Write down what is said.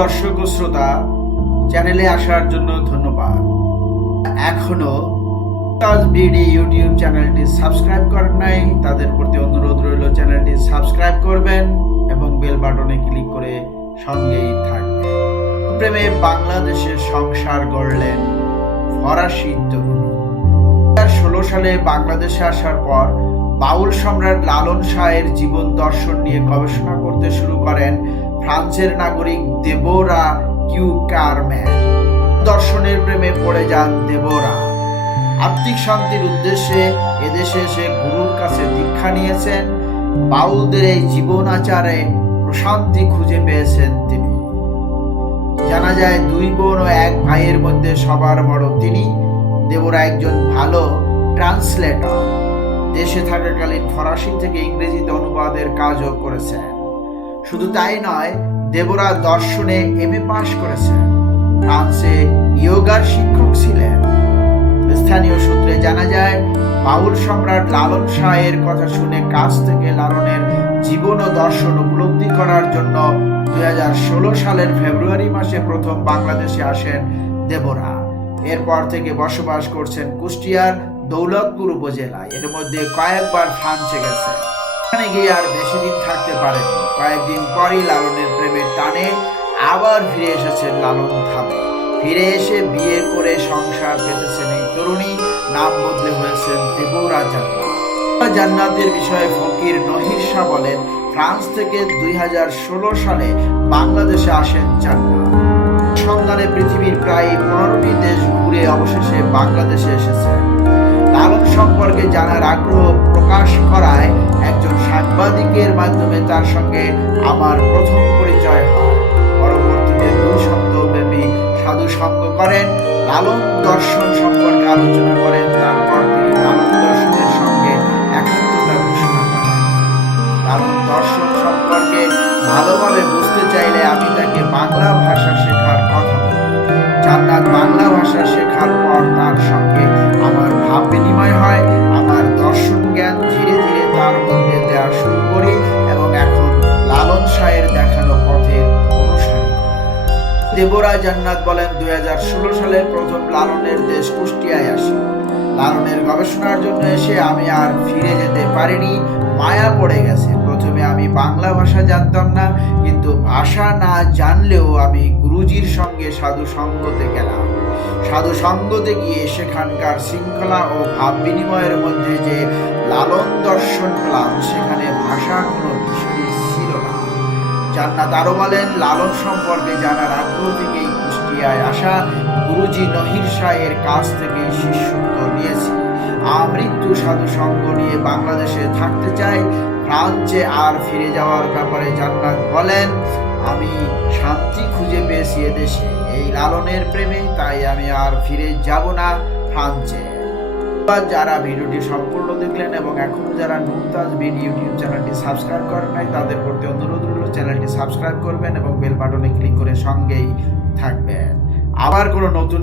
দর্শক ও শ্রোতা, চ্যানেলে আসার জন্য ধন্যবাদ। এখনও বিডি ইউটিউব চ্যানেলটি সাবস্ক্রাইব করেন নাই, তাদের প্রতি অনুরোধ রইল চ্যানেলটি সাবস্ক্রাইব করবেন এবং বেল বাটনে ক্লিক করে সঙ্গেই থাকবেন। প্রেমে বাংলাদেশে সংসার গড়লেন ফরাসি তরুণী। ষোলো সালে বাংলাদেশে আসার পর বাউল সম্রাট লালন শাহের জীবন দর্শন নিয়ে গবেষণা করতে শুরু করেন ফ্রান্সের নাগরিক দেবোরা কিউ কারম্যান। দর্শনের প্রেমে পড়ে যান দেবোরা। আত্মিক শান্তির উদ্দেশ্যে এদেশে এসে গুরুর কাছে দীক্ষা নিয়েছেন। বাউলদের এই জীবন আচারে প্রশান্তি খুঁজে পেয়েছেন তিনি। জানা যায় দুই বোন ও এক ভাইয়ের মধ্যে সবার বড় তিনি। দেবরা একজন ভালো ট্রান্সলেটর। দেশে থাকাকালীন ফরাসি থেকে ইংরেজিতে অনুবাদের কাজও করেছেন। শুধু তাই নয়, দেবরা দর্শনে এম এ পাশ করেছেন ফ্রান্সে ইয়োগার শিক্ষক ছিলেন। স্থানীয় সূত্রে জানা যায়, বাউল সম্রাট লালন শাহের কথা শুনে কাছ থেকে লালনের জীবন ও দর্শন উপলব্ধি করার জন্য দুই হাজার ষোলো সালের ফেব্রুয়ারি মাসে প্রথম বাংলাদেশে আসেন দেবরা। এরপর থেকে বসবাস করছেন কুষ্টিয়ার দৌলতপুর উপজেলায়। এর মধ্যে কয়েকবার ফ্রান্সে গেছে সেখানে গিয়ে আর বেশি দিন থাকতে পারেননি। কয়েকদিন পরই লালনের প্রেমের টানে আবার ফিরে এসেছেন লালন ধামে। ফিরে এসে বিয়ে করে সংসার পেতেছেন এই তরুণী, নাম বদলে হয়েছেন দেবরা জান্নাত। জান্নাতের বিষয়ে ফকির নহির শাহ বলেন, ফ্রান্স থেকে দুই হাজার ষোলো সালে বাংলাদেশে আসেন জান্নাত। সন্ধানে পৃথিবীর প্রায় পনেরোটি দেশ ঘুরে অবশেষে বাংলাদেশে এসেছেন। লালন সম্পর্কে জানার আগ্রহ প্রকাশ করায় একজন সাংবাদিকের মাধ্যমে তার সঙ্গে আমার প্রথম পরিচয় হয়। পরবর্তীতে দুই সপ্তাহব্যাপী সাধু সঙ্গ করেন, লালন দর্শন সম্পর্কে আলোচনা করেন, তারপর তিনি লালন দর্শনের সঙ্গে একাত্মতা ঘোষণা করেন। লালন দর্শন সম্পর্কে ভালোভাবে বুঝতে চাইলে আমি তাকে বাংলা ভাষা দেবরা জান্নাত বলেন দু হাজার ষোলো সালে প্রথম লালনের দেশ কুষ্টিয়ায় আসি। লালনের গবেষণার জন্য এসে আমি আর ফিরে যেতে পারিনি, মায়া পড়ে গেছে। প্রথমে আমি বাংলা ভাষা জানতাম না, কিন্তু ভাষা না জানলেও আমি গুরুজির সঙ্গে সাধু সঙ্গতে গেলাম। সাধু সঙ্গতে গিয়ে সেখানকার শৃঙ্খলা ও ভাব বিনিময়ের মধ্যে যে লালন দর্শন পেলাম, সেখানে ভাষা কোনো বিষয় জান্নাত আরও বলেন, লালন সম্পর্কে জানার আগ্রহ থেকেই কুষ্টিয়ায় আসা গুরুজি নহির শাহের কাছ থেকে শিষ্যত্ব নিয়েছি। আমৃত্যু সাধু সঙ্গ নিয়ে বাংলাদেশে থাকতে চাই ফ্রান্সে আর ফিরে যাওয়ার ব্যাপারে জান্নাত বলেন, আমি শান্তি খুঁজে পেয়েছি এদেশে। এই লালনের প্রেমে, তাই আমি আর ফিরে যাব না ফ্রান্সে যারা ভিডিওটি সম্পূর্ণ দেখলেন এবং এখন যারা নুনতাজ বিড ইউটিউব চ্যানেলটি সাবস্ক্রাইব করেন নাই, তাদের প্রতি অনুরোধ চ্যানেলটি সাবস্ক্রাইব করবেন এবং বেল বাটনে ক্লিক করে সঙ্গেই থাকবেন। আবার কোনো নতুন